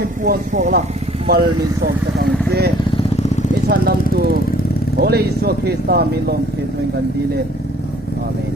loi puan sokla mal ni som sakang che ichan nam tu Holy Isu Krista min lom ke twen kan dile amen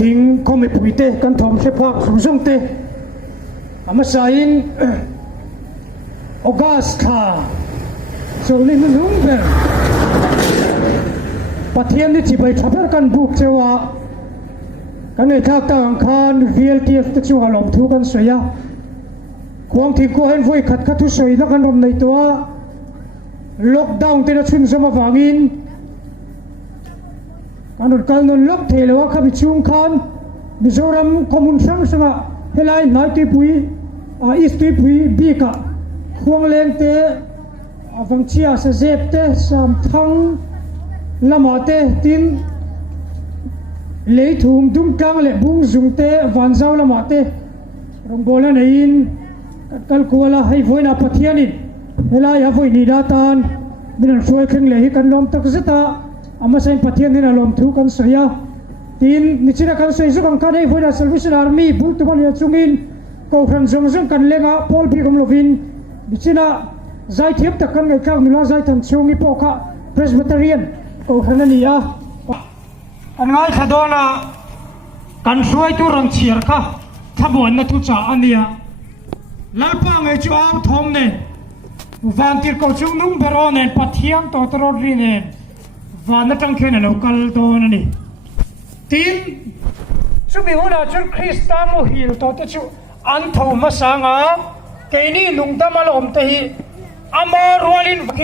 ทิ้งเขาไม่ปุ๋ยเตะกันทอมเฉพาะของช่องเตะอามาใส่ออกัสตาส่วนนี้มันรุ่งเรืองประเทศนี้ที่ไปทับกันบุกเจ้าว่ากันในทางต่างกัน VLTF จะช่วยลงทุนกันสวยควงทิ้งก็เห็นไฟขัดทุสวยนักการรมในตัวล็อกดาวน์ที่เราชุนสมาฟังอินการอุดการนนล็อกเทเลวะขับช่วงคันมิโซรัมคอมมุนสังสังเฮลัยนายตีปุยอีสตีปุยบีกะควงเลงเตะฟังเชียสเซฟเตะสามทั้งละมาเตะตินเลยถุงดุมกลางเละบุ้งจุงเตะวันเจ้าละมาเตะรองบอลนั่นเองกัลกัวละให้ไฟนับพัทยานิเฮลัยไฟนิดาตันมินันช่วยขึ้นเลยกันลมตักษตาอามาใช้พัทยานินลมทุกันสวยทีนนิชนากันสวยสุขังกันให้ไฟนับเซลวิชนาร์มีบุตรวันยาจุงินก็พรันจงจงกันเลี้ยงพอลพีกมลวินนิชนาใจเทียบตะกันไงข้าวนุลาใจทันช่วงนี้พอค่ะเพรสบิเตเรียนก็พรันนี่อันง่ายขดอนะกันช่วยตัวรังเชียร์ค่ะ ขบวนนัทุจ่าอันเนี้ยลัลปังไอจูอาทอมเนี่ยวันที่เขาจุงนุ่งเบรอนเนี่ยปัทยังตัวตรอรีเนี่ยวันนั้นตั้งแค่เนี่ยเราคัลตัวนั่นนี่ทีมจุมีหัวหน้าจุคริสต์โมฮิลตัวที่จุอันทอมาสังอ่ะแค่นี้ลุงดามาลอมเตhiอามารัวลินฟัก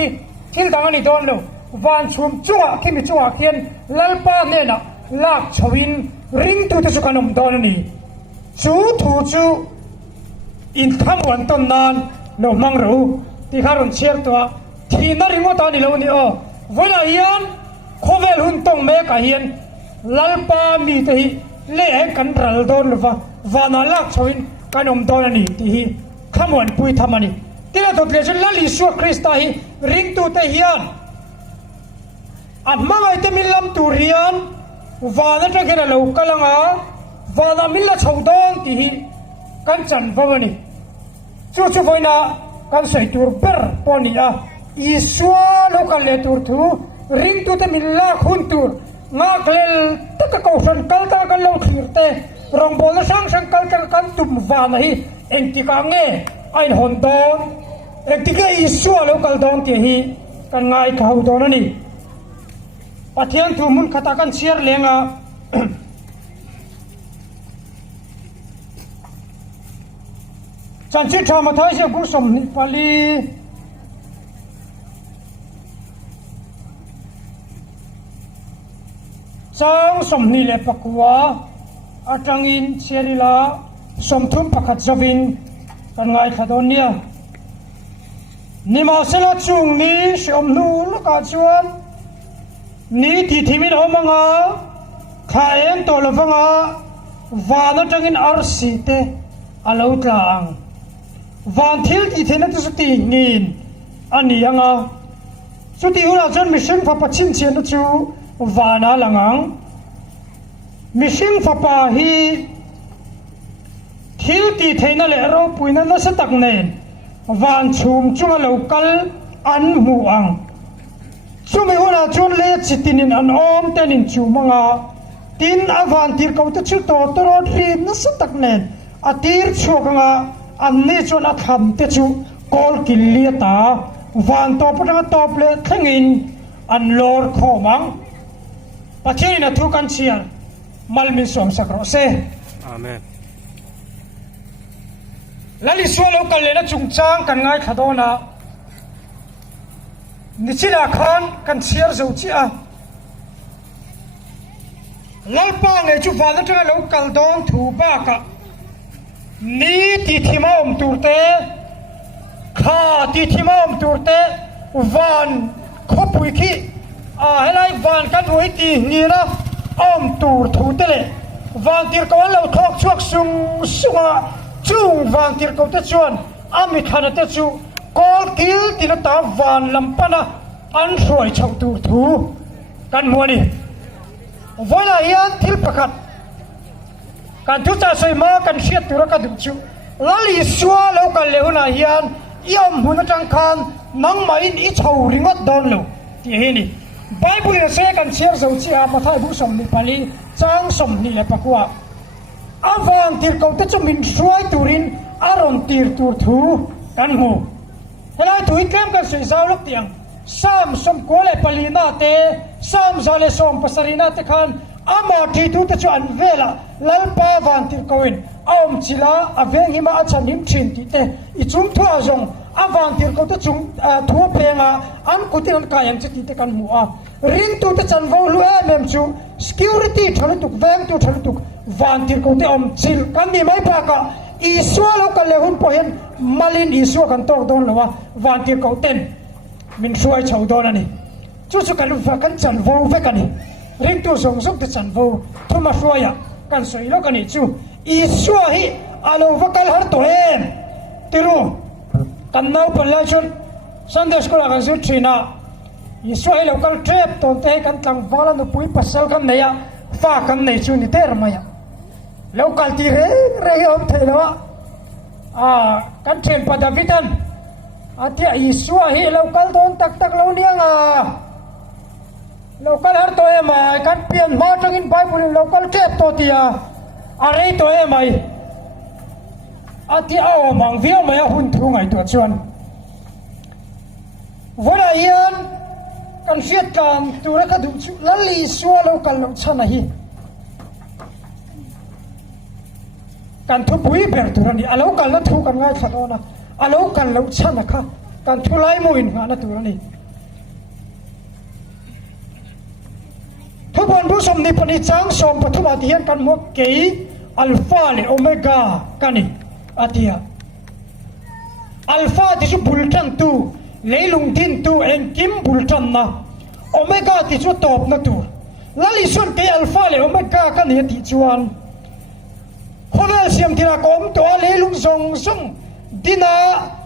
ที่ดังนี่โดนเลยวันชุมจั่วที่มีจั่วเขียนลัลปังเนี่ยนะลากชวินริงตัวที่จุกันอมโดนนี่จูถูจูอินทำวันต้นนานเรามังรู้ที่ข้ารุนเชียร์ตัวที่นั่นริงว่าตอนนี้เราเนี่ยอ๋อวันนี้ยันโคเวลหุ่นตรงเมกะเฮียนลัลปามีที่เล่ห์กันรัลโดนหรือว่าวันนั้นลักชวินกันอมโดนนี่ที่ขมวนปุยทำมันนี่ที่เราตัวเลี้ยงลัลลิสัวคริสต์ที่ริงตัวที่ยันอันมาไว้ที่มิลลัมตูเรียนวันนั้นจะเกิดอะไรกันล่ะวันนั้นมิลลัชาวดอนที่กันจันฟังนี่จู่ๆไว้นะกันใส่ตัวเบอร์ปอนี่อิสวาโลกันเลตัวทูริงตัวเตมิลลาคุณตัวงากเลลตะกะกอสันกัลตะกันเลวขีร์เตรองบอลสังสังกัลตะกันตุ่มวานะฮีเอ็งที่กังเงไอหอนดอนเอ็งที่กัอิสวาโลกันดอนที่ฮีกันง่ายเขาดอนนี่ปัทยังทูมุนขตากันเชียร์เลงจันทร์ทำมาท้ายเสียกุศลนิพาลีจ้างสมนิเลปกัวอาจังอินเชียริลาสมทุมปะขัดจวินกันไงขดอนเนี่ยนิมาเสลจุงนี้สมนูลกาจวนนี้ที่มิดอมังอาข้าเองตัวละฟังอาวานจังอินอาร์ซีเตอาลาวตลางวันที่ที่นั่นสุดที่งินอันนี้ยังสุดที่อุลาจันมิชิงฟ้าปัจฉิมเชียนจูวานาลังมิชิงฟ้าปะฮีที่ที่นั่นเลยเราปุยนั่นสตักเนนวันชุมจุมาโลกัลอันมูอังจุมีอุลาจันเลจิตินินอันอมเตนินจูมังตินอวันที่เขาจะชุดโตตรอดรีนสตักเนนอาทิตย์ชัวกังอันนี้จนอัฐันเตจูกอลกิลเลียตาวันต่อไปก็ต่อไปทั้งอินอันลอร์ข้อมังปัจจัยนั้นทุกการเชียร์มัลมินสวมสักรอเซอาเมนแล้วลิสวาโลกันเลยนะจุงจางกันง่ายขดอนะนิชิลาขันกันเชียร์เจ้าจีอาลัลปางไอจูวันนั้นจะโลกันดอนถูบ้ากะนี่ที่มาอมตูเตข้าที่มาอมตูเตวันขบวิคีให้ไล่วันกันไว้ที่นี่นะอมตูถูเตเลยวันที่เขาเราทอกชวกซุงจุงวันที่เขาเตชวนอามิขันเตชูกอลกิลที่นั่นตาวันลำปนะอันสวยชาวตูถูกันมัวนี่วันละยันที่ประกาศการทุจริตใส่มากันเชียร์ตัวกันดุจูลัลิสัวแล้วกันเลวนะยันยอมหุ่นจังคันนังไม่อิจฉาริงวัดดอนเลวที่เห็นนี่ไบเบิลเสกกันเชียร์สุชีอามาท้ายบุษมนิพาลีจังสมนิเลปะกัวอาวันที่เขาจะจมินช่วยตุรินอารอนตีร์ตัวทูกันหูเฮ้ยถุยแก้มกันสวยสาวลูกเตียงสามสมกัวเลปาลีนาเตสามซาเลสอมปัสรินาเตคันอามาที่ทุกท่านเวลาลัลปาวันที่เขาอินอมจิลาอเวงหิมาอาจารย์นิมชินที่เตอิจุงทัวจงอาวันที่เขาจะจุงทัวเพงอันกุฏินันกายังจะที่เตกันมัวรินทุกท่านวอลเวเมมจู security ทะลุตุกแวงตัวทะลุตุกวันที่เขาจะอมจิลกันมีไม่ปากะอิสวาลูกกันเลหุนพอเห็นมาลินอิสวากันตัวโดนเลยวะวันที่เขาเต้นมินช่วยชาวโดนนี่จู่ๆกันฟังกันจันวอลเวกันนี่ริงตัวส่งส่งที่จันฟูทุมาช่วยกันสวยแล้วกันนี่จู่อีช่วยอาลูฟักกันหาตัวเองติรู้กันน้าเป็นแล้วชุดสันเดชกุลากันสุดชีน่าอีช่วยแล้วกันเทปตอนเตะกันตั้งวาลันปุยปัสสาวะกันเนี่ยฟ้ากันเนี่ยจู่นี่เตะรำไมแล้วกันที่เร่อมเทแล้วกันเทมปดาวิดันอาทิตย์อีช่วยแล้วกันโดนตักแล้วเนี่ยlocal har to emai kan pian ma tangin bible local kep to tia are to emai ati aw mang viau mai hun thu ngai tu chuan vona hian kan fiat kan tura ka du chu lali sualo kal lo chana hi kan thu pui ber turani alo kal na thu kan ngai thatona alo kal lo chana kha kan thu lai muin nga na turani thu bon bu som ni pani chang som pathuma ti hian kan mo ke alpha le omega kani atia alpha ti chu bultan tu leilung din tu en kim bultan na omega ti chu top na tu lali sun ke alpha le omega kani ti chuan khovel siam tira kom to leilung zong zong dina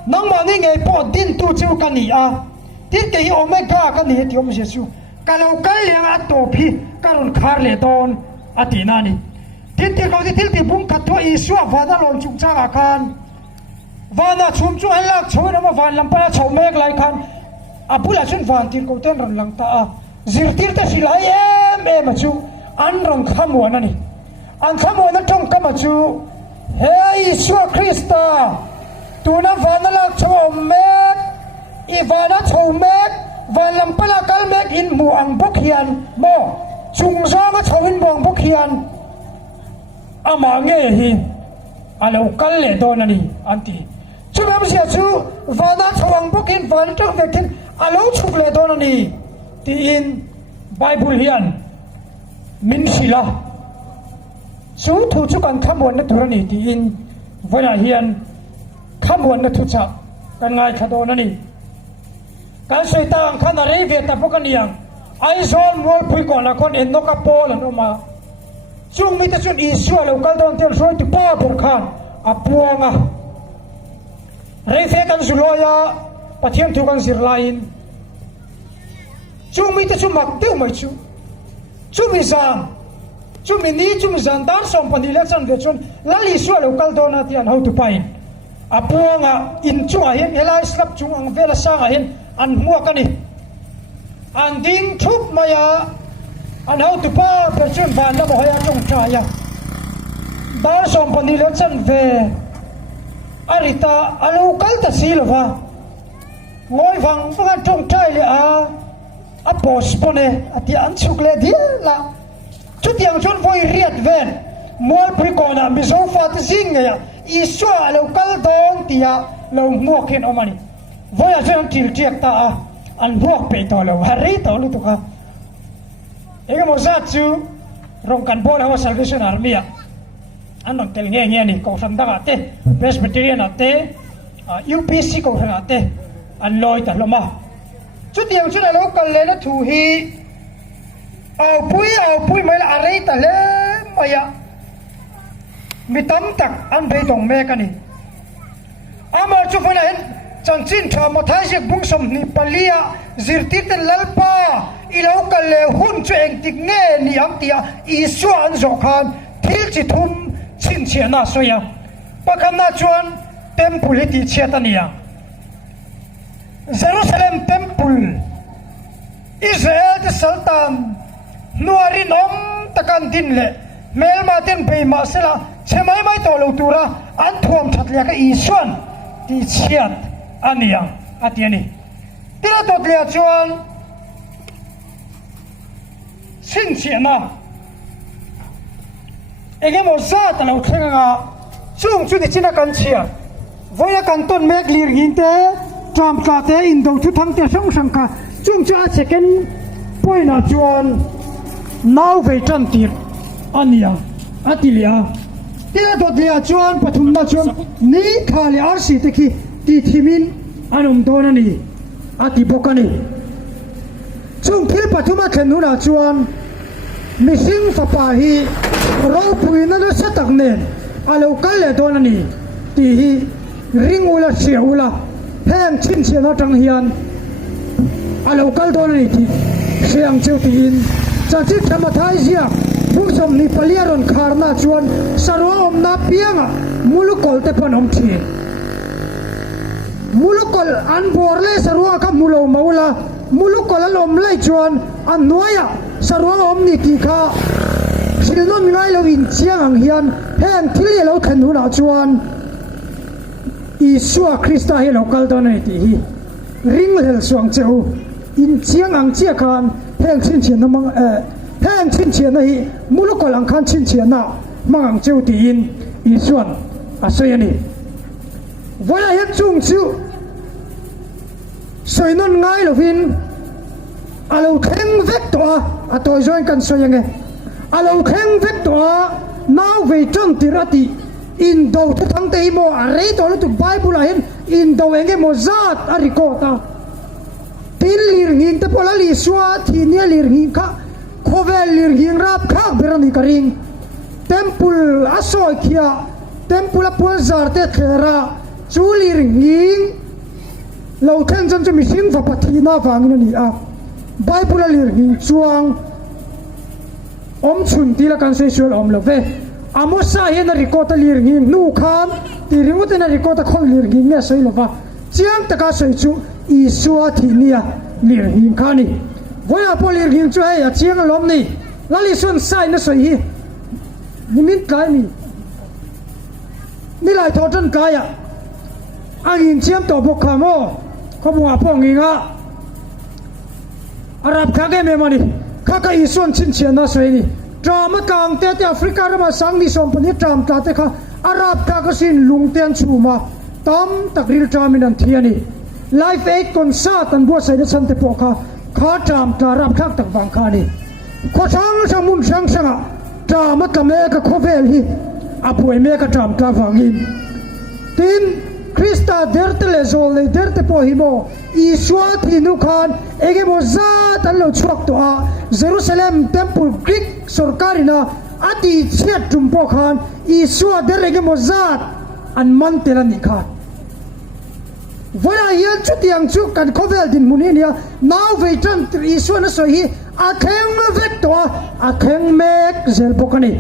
nang mani ngai po din tu chu kani a ti ke omega kani ti om jesu kalau kal yang ato phi karun khar le don ati nani tin ti ko ti ti bung khat thoi isu avada lon chung chang akan vana chum chu halak choi na ma van lampa chau mek lai khan apula chun van tin ko ten ran lang ta a zir tir ta silai em chu an rang khamwa na ni an khamwa na tong kama chu hey isu krista tu na vana lak chau mek i vana chau mek van lampa la kal mek in mu ang bok hian mo chung za ma chawin bong bok hian ama nge hi alo kal le don ani anti chubam sia chu vana chawang bokin van tang vekin alo chuk le don ani ti in bible hian min sila chu thu chu kan khamon na turani ti in vana hian khamon na thu cha kan ngai khadon ani kan soitang khana re ve ta pokaniang ai zon mol pui ko na kon en no ka pol an oma chung mi ta chun isu lo kal don tel soi tu pa por khan apuanga re fe kan zuloya pathiam thu kan sir lain chung mi ta chu mak teu mai chu mi zam chu mi ni chu mi zan dar som pani le chan ve chun lali su lo kal don na tian how to pain apuanga in chu a hen helai slap chung ang vela sang a hen an mua kani an ding thup maya an how to pa per chun ban na mo ya chung cha ya dar som pani le chan ve arita alo kal ta silva ngoi vang pa chung chai le a pos pone ati an chuk le dia la chu tiang chun voi riat ven mol pri ko na mi zo fa ta zing ya isu alo kal don tia lo mo khen omani voi a chen til tiak ta an buak pe to lo hari to lu to ka ega mo sa chu rong kan bol hawa salvation army an nong tel nge ni ko sam da te presbyterian ate upc ko ra te an loi ta loma chu tiang chu lo kal le na thu hi au pui mai la arei ta le maya mi tam tak an be dong me ka ni amar chu fa hen chan chin tha ma thai se bung som ni palia zirti ten lalpa ilo kal le hun chu eng tik nge ni am tia isu an zo khan thil chi thum chin che na soya pakam na chuan temple ti che ta nia Jerusalem temple Israel the sultan nuari nom takan din le mel ma ten pe ma sela chemai mai to lo tura an thuam that le ka isuan ti chiat ania atiani tira to le chuan sin chiana ege mo sa ta lo thenga chung chu ni china kan chia voya kan ton mek lir gin te tram ka te in do chu thang te song sang ka chung chu a second point a chuan now ve tan tir ania atilia tira to le chuan pathum na chuan ni khali arsi te ki ti thimin anum don ani ati bokani chung thil pathuma thenu na chuan missing fapa hi ro pui na lo satak nen alo kal le don ani ti hi ringula siaula heng chin chen na tang hian alo kal don ani ti siang cheu ti in cha chi thama thai zia bung som ni paliaron kharna chuan sarwa om na pianga mulukol te panom thi mulukol an borle sarwa ka mulo maula mulukol alom lai chuan an noya sarwa om ni ki kha silnon ngai lo in chiang ang hian heng thili lo khan hu na chuan Isua Krista hi local don nei ti hi ring hel suang cheu in chiang ang chia khan heng chin chian na mang heng chin chian na hi mulukol ang khan chin chian na mangang cheu ti in isuan asoyani voya het chung chu soinon ngai lovin alo kheng vek to a toy join kan soyange alo kheng vek to now ve tang tirati in do te thang te mo a re to lu tu bible a hin in do enge mo zat a rikota til lir ngin te pola li swa thi ne lir ngin kha khovel lir ngin rap kha berani karing temple asoy khia temple pol zar te khera chu lir ngin lo then jam mi sin va pathina wangin ni a bible lir ngin chuang om chun ti la kan se sual om lo ve amosa hian a rikota lir ngin nu khan ti ringuten a rikota khol lir ngin ne sei lova chiang taka sei chu isua thinia lir ngin khani voya pol lir ngin chu ai a chiang lom ni lali sun sai na sei hi nimin kai ni lai tho tan kaya angin chiam to bok khamo ko bunga pong inga arab khage me mani khaka ison chin chian na sei ni drama kang te africa rama sang ni som pani tram ta te kha arab ka ka sin lungten chuma tam takril traminan thiani life aid concert an bo sai de chan te po kha tram ta rap khak tak wang kha ni ko sang samun sang sanga drama ka me ka khovel hi apoi me ka tram ta wangin tin Krista derte le zol le derte po himo iswa thinu khan ege mo zat an lo chuak to a Jerusalem temple Greek sarkari na ati chet tumpo khan iswa der ege mo zat an man tela ni khan voya hian chu tiang chu kan khovel din muninia now veitan iswa na so hi a kheng vek to a kheng mek zel pokani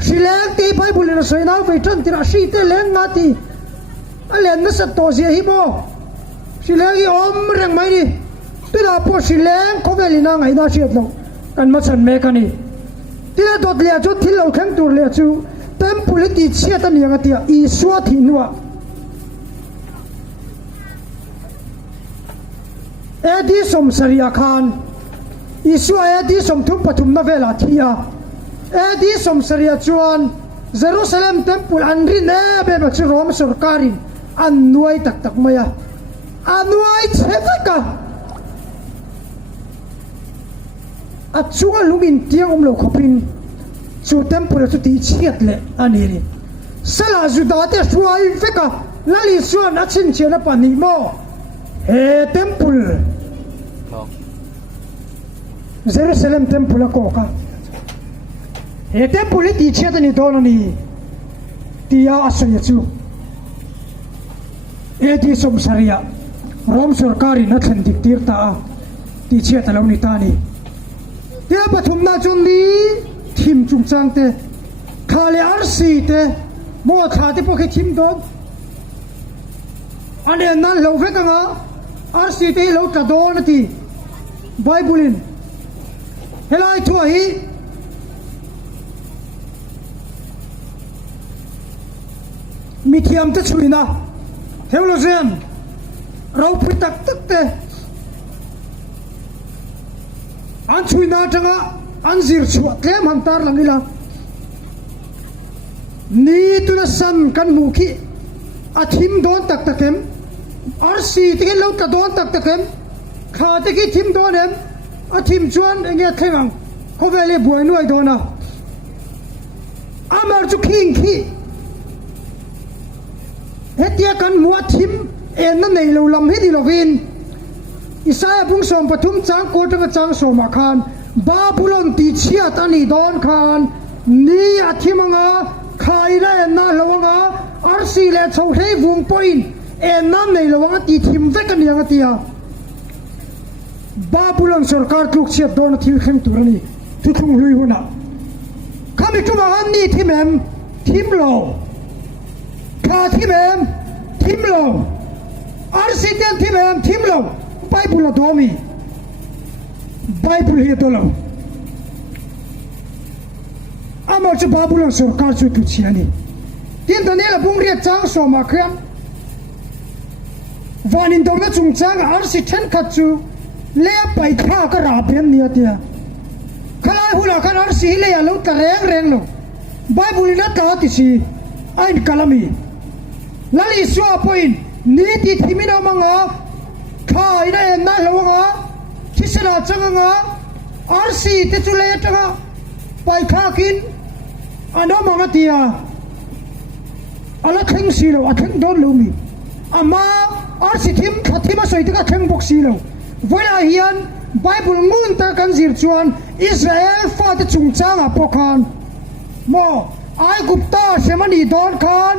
sileng ti bible na so now veitan tira si te leng ngati alen na sa to zia hi bo sileng i om reng mai ni tila po sileng khovelina ngai na siat lo kan ma chan me kani tila dot le chu thil lo khang tur le chu temple ti chiat ani anga tia i swa thinwa edi som saria khan iswa edi som thum pathum na vela thia edi som saria chuan Jerusalem temple anri ne be ba chu rom sarkarin an nuai tak tak maya anuai chevaka at chunga lumin tiang lo khopin chu temple chu ti chiat le ani ri sala juda te suai veka lali suan achin chena pani mo he temple Jerusalem temple ko ka he temple ti chiat ni don ni tia asaya chu edi som saria rom sarkari na than dik tir ta ti chiat lo ni ta ni tia pathum na chun ni thim chung chang te khale arsi te mo kha te pokhe thim don ane nan lo ve ka arsi te lo ta don ti bible in helai thu hi mithiam te chuina theologian rau pui tak tak te an chuina tanga an zir chu tlem han tar langila ni tuna san kan mu khi athim don tak takem arsi te lo ta don tak takem kha te ki thim don em athim chuan enge thengang khovele buai nuai dona amar chu king khi hetia kan mua thim en na nei lo lam he di lovin Isaiah bung som pathum chang ko tanga chang soma khan babylon ti chiat ani don khan ni athimanga khaira en na lawanga arsi le chho he vung point en na nei lawanga ti thim vek ani anga tia babylon sarkar tluk chiat don thil khem turani thu thung lui huna khami tuma han ni thimem thimlo kha thimem thimlo arsiten thimem thimlo bible domi bible hi tolo amar chu babylon sarkar chu tu chiani tin tanela bung ria chang so ma kham vanin dong na chung chang ar si then khat chu le pai kha ka ra pem nia tia khalai hula khan ar si le ya lo ta reng lo bible na ta ti si ain kalami lali swa point ni ti thimina manga kha ina en na lo nga thisana changa nga ar si te chu le ta pai kha kin ano manga tia ala kheng si lo a kheng don lo mi ama ar si thim khathima soi ta kheng bok si lo voila hian bible ngun ta kan zir chuan israel fa te chung changa pokhan mo ai gupta semani don khan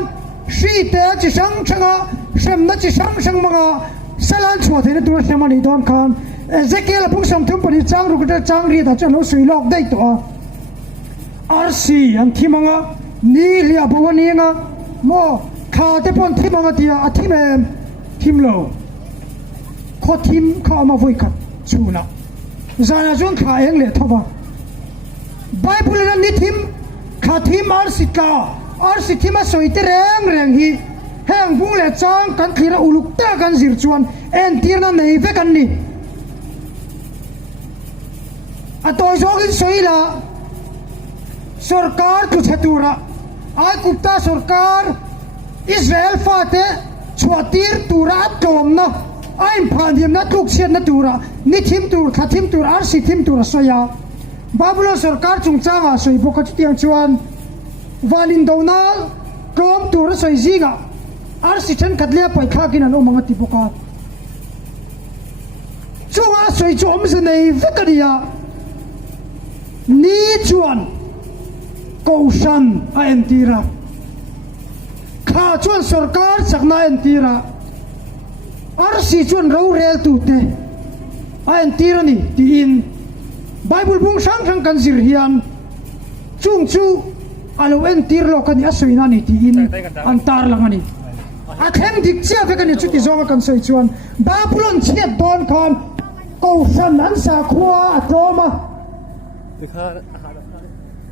shi te chi sang changa sem na chi sang sang manga salan chwa the tu semani don khan ezekiel pung sam thum pani chang ru ta chang ri da chalo sui lok dai to rc an thimanga ni lia bawani nga mo kha te pon thimanga tia athimem thimlo kho thim kha ma voi khat chuna zana jun kha eng le thoba bible na ni thim kha thim ar sika soite reng hi heng bung le chang kan khira uluk ta kan zir chuan en tir na nei ve kan ni atoi jogin soila sarkar tu chatura ai kupta sarkar israel fate chwatir tura tom na ai phandiam na tuk chen na tura ni thim tur kha thim tur ar si thim tur soya bablo sarkar chungchanga soi boka tiang chuan valin dona kom tur soi zinga ar si chen khatle pai kha kin an omanga ti boka chunga soi chom se nei vekaria ni chuan Kaushan a entira kha chuan sarkar chakna entira ar si chuan ro rel tu te a entira ni ti in bible bung sang kan zir hian chung chu alo entir lo kan asoina ni ti in antar lang ani a khem dik chia ve kan chu ti zonga kan soi chuan babylon chiat don khan Kaushan an sa khwa atoma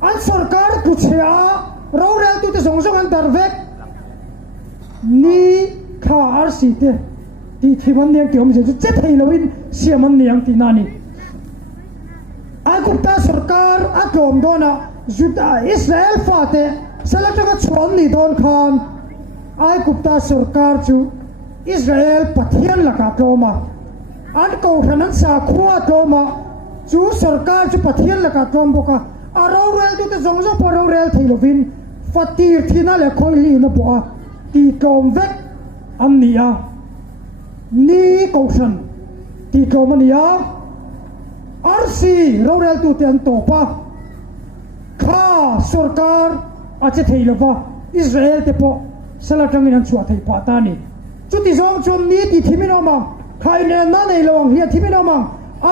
an sarkar puchya ro rel tu te zong an darvek ni kha ar si te ti thiban ne ti om je che thei loin siaman niang ti nani a gupta sarkar a klom dona juda israel fate salata chon ni don khan ai gupta sarkar chu israel pathian laka toma an ko ranan sa khwa toma chu sarkar chu pathian laka tom boka arorel tu te zong pororel theilovin fatir thina le khoili na po a ti tom vek amnia ni Kaushan ti tomania rc rorel tu te an topa kha sarkar ache theilova israel te po salatang in chua thei patani chuti zong chom ni ti thiminoma khaine na nei lawang hi thiminoma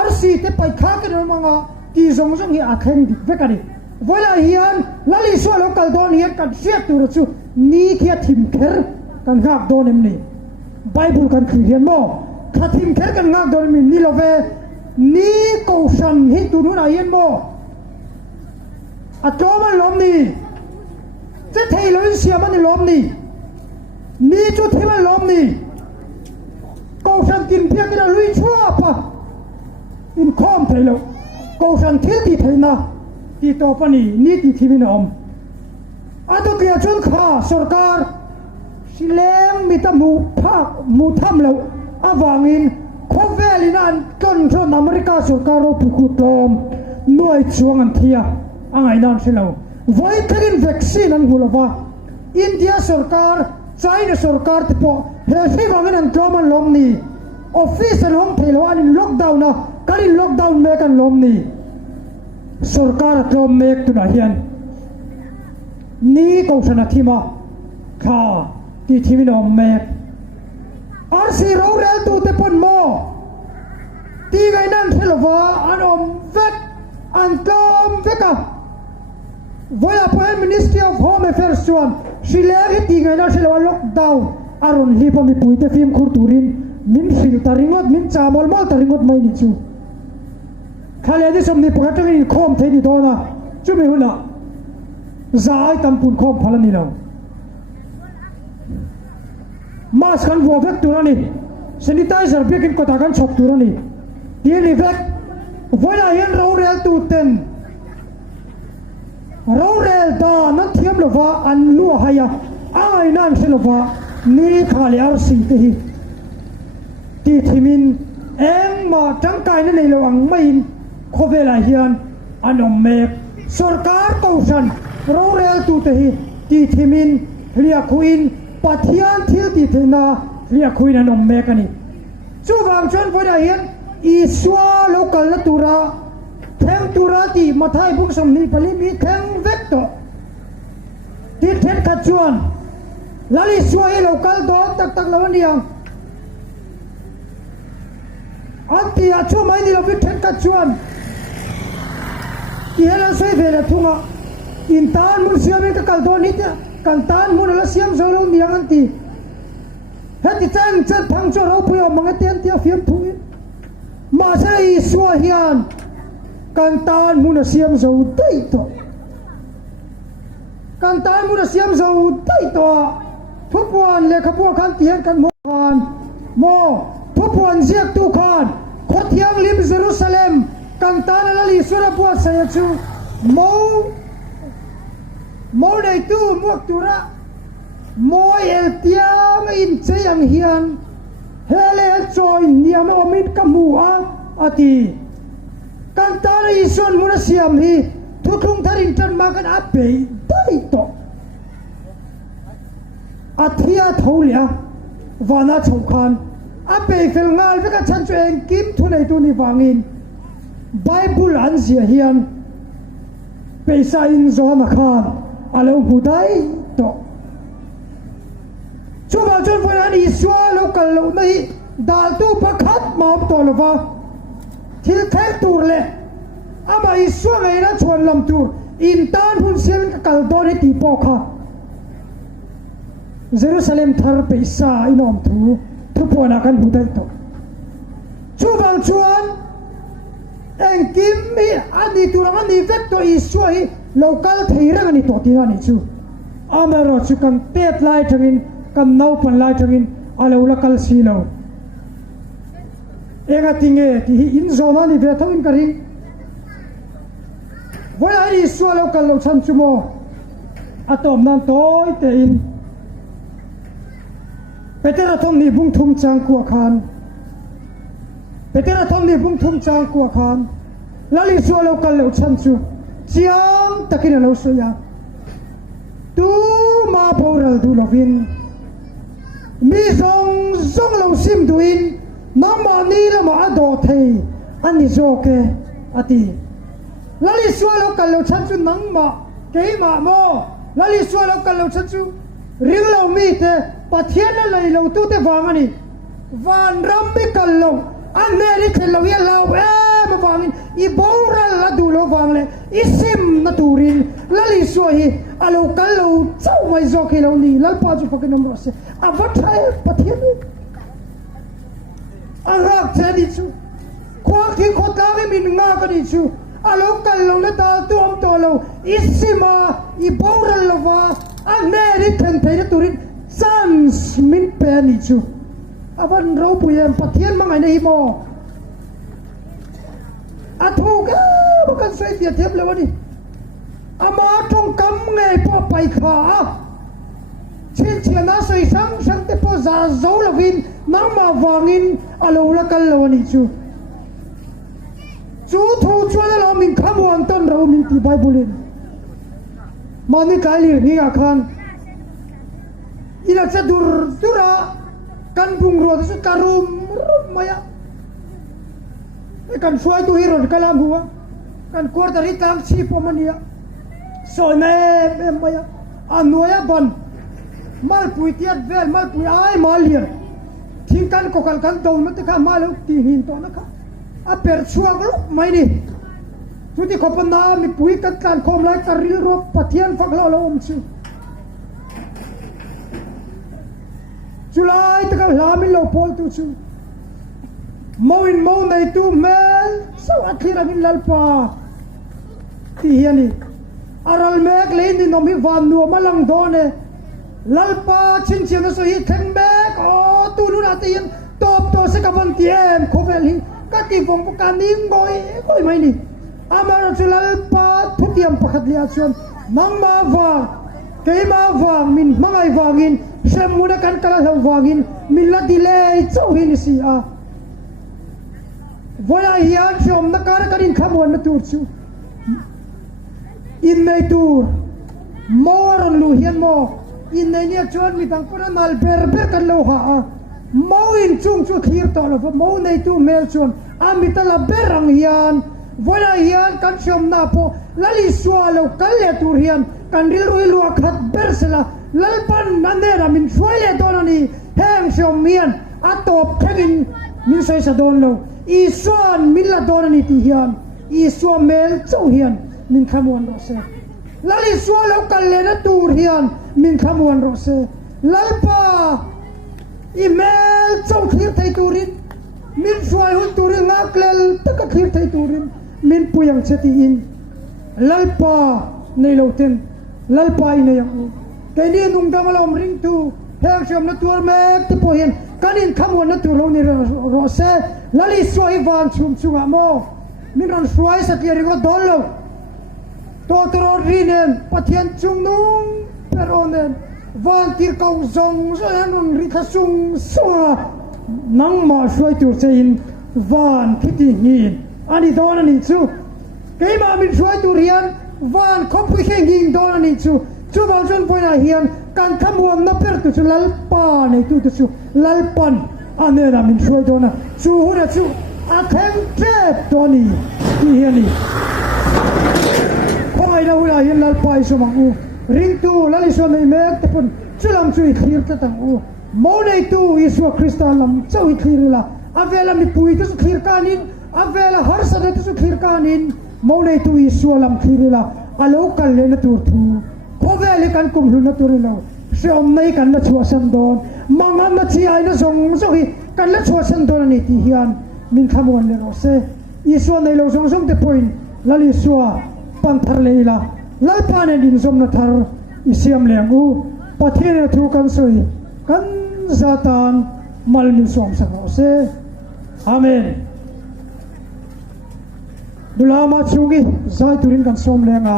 rc te pai kha ke manga ti zong hi akheng dik vekani voila hian lali so local don hian kan fiat tu chu ni thia thim kher kan ngak don emni bible kan khri hian mo kha thim kher kan ngak don mi ni love ni Kaushan hi tu nu na hian mo atoma lom ni che thei loin siam ani lom ni chu thima lom ni Kaushan kin phia kina lui chua pa in khom thei lo Kaushan thil ti theina ti to pani ni ti thimin om atu kia chun kha sarkar silem mita mu tham lo awangin khovelin an control america sarkar ro phu tom noi chuang an thia angai nan selo voi tharin vaccine an hulova india sarkar china sarkar te po he wangin an traman lom ni office an hom thelo in lockdown na kari lockdown me kan lom ni sarkar atrom mek tu na hian ni Kaushan athima kha ti thimin om mek rc ro rel tu te pon mo ti ngai nan thelova an om vek an tom veka voya prime ministry of home affairs chuan shilari ti ngai na thelova lockdown aron lipa mi puite film khur turin min sil taringot min chamol mal taringot mai ni chu khale de som ni pakatang ni khom thei ni dona chu mi hula zai tam pun khom phalani lo mas kan wo vek turani sanitizer bikin kota kan chok tu ni dia ni vek voi la hian ro rel tu ten ro rel da nan thiam lova an lu haya ai nan se lova ni khali ar si te hi ti thimin eng ma tang kai na nei lo ang mai khovela hian anom mek sarkar tausan ro rel tu te hi ti thimin lia khuin pathian thil ti thena lia khuin anom mek ani chu wang chon voi la hian iswa local na tura theng tura ti mathai buk som ni pali mi theng vek to ti then kha chuan lali swa e local do tak tak lawan yang anti a chu mai ni lo vi then kha chuan ti hela soi ve la thunga in tan mun siam ka kal do ni ta kan tan mun la siam zo lo ni ang anti heti chan chan phang cho ro pu yo mang ten tia fiam thu ma sa i swa hian kan tan mun siam zo tai to kan tan mun siam zo tai to thupuan le khapua khan tian kan mo khan mo thupuan ziak tu khan khothiang lim Jerusalem kan tan la li sura puat sa chu mo dei tu muak tura mo el tiang in cheyang hian hele choi niam omin kamu a ati kan tan ison mun siam hi thuthung tharin tan ma kan ape dai to athia tholia wana chokhan ape fel ngal veka chan chu eng kim thu nei tu ni wangin bible an zia hian peisa in zona khan alo hudai to chuba chon voi an iswa local lo nei dal tu pakhat mam to lova thil thek tur le ama iswa ngai na chon lam tur in tan hun sel ka kal do ni ti po kha Jerusalem thar peisa inom thu pona kan hudai to chubang chuan eng kim mi ani turang ani vek to iswa hi local theirang ani to ti ani chu amaro chu kan tet lai thangin kan nau pan lai thangin alo local silo enga tinge ti hi in zona ni ve thawin karin voi ai iswa local lo cham chu mo atom nan toy te in petera thom ni bung thum chang ku khan petera thom ni bung thum chang ku khan lali su lo kal lo cham chu chiang takin lo so ya tu ma poral du lovin mi zong lo sim duin namma ni la ma do thei ani zo ke ati lali su lo kal lo cham chu nang ma ke ma mo lali su lo kal lo cham chu ring lo mi te pathian la lai lo tu te wangani van ram mi kal lo an ne ri khel lo ya lo ma wangin I bora la du lo wangle isim na turin lali so hi alo kal lo chau mai zo ke lo ni lal pa chu pakin mo se avathai pathian arak chani chu kwa ki khota ge min nga ka ni chu alo kal lo na ta tuam to lo isima I bora lo wa an ne ri khen thei na turin sans min pe ni chu avan ro pu yem pathian mangai nei mo athu ka bukan sai dia thiam le wani ama thong kam nge po pai kha chin china sai sang sang te po za zo lovin nang ma wangin alo la kal lo ni chu thu chu la min kham wan ton ro min ti bible in mani kali ni a khan ila cha dura kan bung ro su karum maya kan suai tu hero kalam huwa kan quarter ri tang chi pomania so me maya anoya ban mal pui tiat vel mal pui ai malian thing kan ko kan dol mat ka mal ti hin to na ka a per chuak lu mai ni chuti ko pa na mi pui kan khom lai ka ril ro pathian phak lo lo chu July ta ka lam lo pol tu chu mo nei tu mel so akhira min lalpa ti hiani aral mek le ni no mi van nu malang done lalpa chin chin so hi theng mek o tu nu na tin top to ti vong ka ning boy mai ni amar chulal pa thutiam pakhat lia chuan nang ma wa ke ma wa min mangai wangin semuna kan kala lo wangin min la delay chawin si a voya hian som na kar kanin khamon na tur chu in nei tur moron lu hian mo in nei nia chuan mi tang pura nal ber kan lo ha a mo in chung chu khir to lo mo nei tu mel chuan a mi ta la berang hian voya hian kan som na po lali swalo kal le tur hian kan ril rui lu khat ber sela lalpan nanera min swale donani heng som mian atop thagin min sai sa don lo i swan min la donani ti hian i swa mel chau hian min khamon ro se lali swalo kal le na tur hian min khamon ro se lalpa email chau khir thai turin min swai hun turin ngaklel tak khir thai turin min puyang cheti in lalpa nei lo ten lalpa ina yang cái đi nung đam lòng ring tu hang som na tur me te po hian kanin khamon na tur lo ni ro se lali swai van chum chunga mo min ron swai sa ti ri go dol lo to tro rinen pathian chung nung peronen van tir kau zong so nun ri khasung so nang ma swai tur se in van kiti ngin ani don ani chu ke ma min swai tur hian van khop khi nging don ani chu chu bang chon point a hian kan khamuam na per tu chu lalpa nei tu chu lalpan anera min swai dona chu huna chu a khem trep doni hi hiani khoi la ula hian lalpa iso mang u ring tu lali so nei mek te pun chulam chui khir ta tang u mo nei tu isu kristal lam chau hi khirila avela mi pui tu khir kanin avela har sa tu khir kanin mo nei tu isu lam khirila alo kal le na tur thu khoweli kan kum lu na turilo som nei kan na chua sam don mangam na chi ai na song so hi kan la chua sam don ni ti hian min khamon le ro se isu nei lo song song te point lali suwa pan thar leila lalpa ne din som na thar isiam leng u pathian na thu kan soi kan zatan mal min som sa ro se amen dulama chungi zai turin kan som lenga